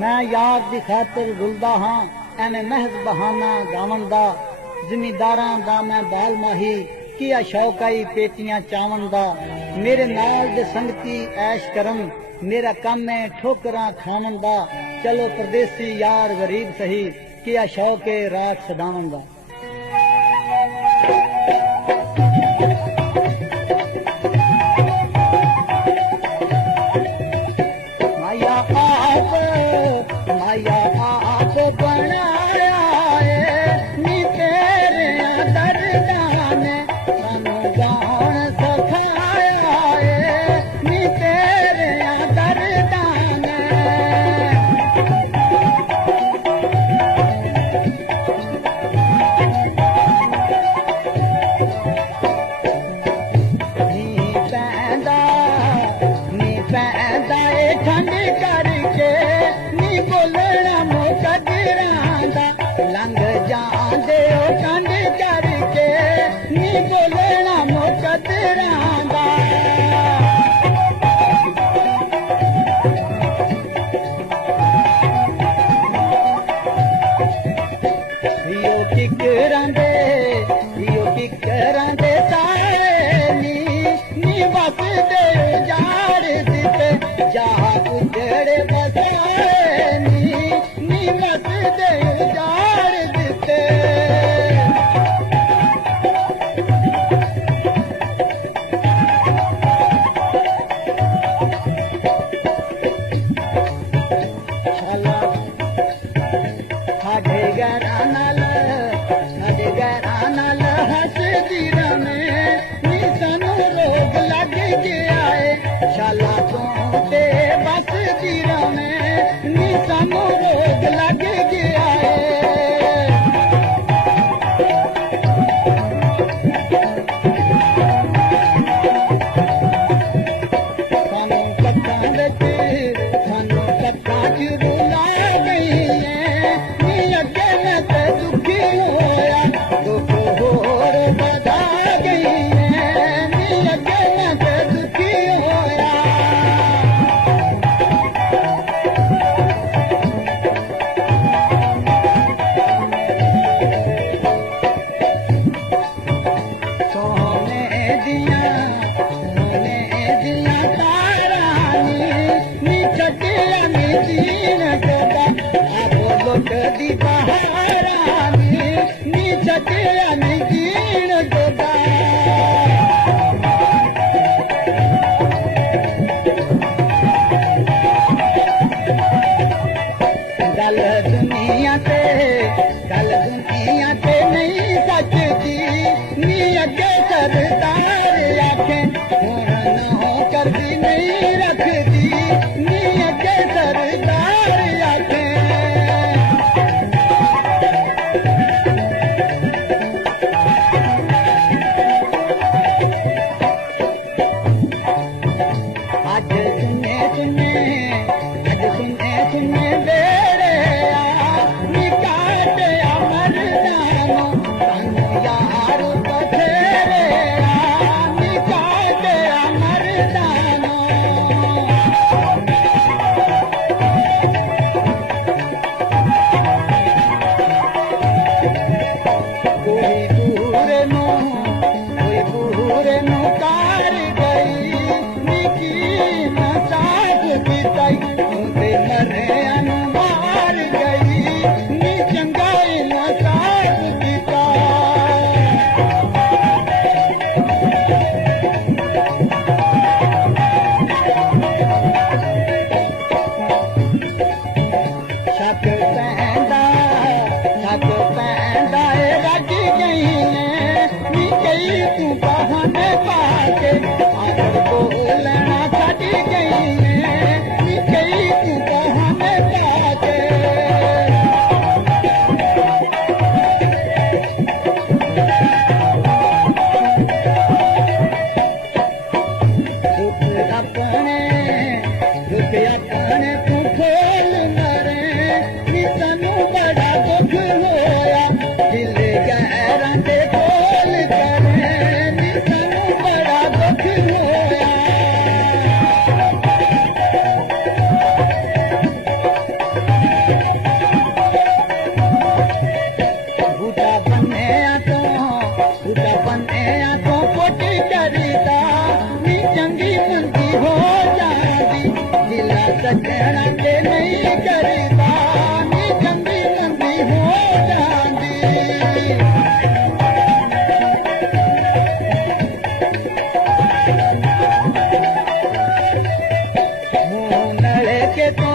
मैं यार दी खातर रुलदा हां एवें महज बहाना गावन दा। जिमीदारां दा मैं बाल माही किया शौक आई पेटियां चावन दा। मेरे नाल दे संगती ऐश करन मेरा कम है ठोकरां खावन दा। चलो परदेसी यार गरीब सही किया शौक है रात सदावन दा। माया आप बनाया नी तेरे दर्दां ने सानू गाउण सिखाया नी तेरे दर्दां ने। नी पैंदा ठंड करके बोलना मुकदरां दा लंघ जांदे ओ कंड करके नी बोलना मुकदरां दा। यो किकरां दे सारे नी बस दे उजाड़ दिते जहा उजड़े बसाए दे उजाड़ दिते। साढ़े गैरां नाल हसदी रमे नी सानू रोग लग गया है। शाला तू ते बसदी रमे नी सानू रोग लग गया है। सानू कत्तां च रुला गई है नी अगे मैं ते दुखी होया दुख होर बधा गई है नी अगे मैं ते दुखी होया। सोने दिया तारानी नी छटिया नी जीन जोगा आप लुट दी बहारानी नी छटिया नी जीन जोगा। गल दुनिया ते नहीं सचदी नी अगे सरदार आखे हुण ना करदी नहीं रखदी नी अगे सरदार आखे। अज सुने बेड़े नी काटे अमरदानो सानू यार बथेरे नी काटे अमरदानो। कोई बूरे नू कार गई नी की ना साथ बिताई ते मरे मार गई नी चंगाई ना साथ बिता। शक पैंदा रज गई नी कई तू बहाने पाके आखिर बोलना छड़ गई नी कई तू बहाने पाके। दुख अपने तू खोल मरे नी सानू बड़ा दुख होया दिल गैरां दे खोल करे नी सानू बड़ा दुख होया। कहना के नहीं करदा नी चंगी मंदी हो जांदी मुंह नले के तो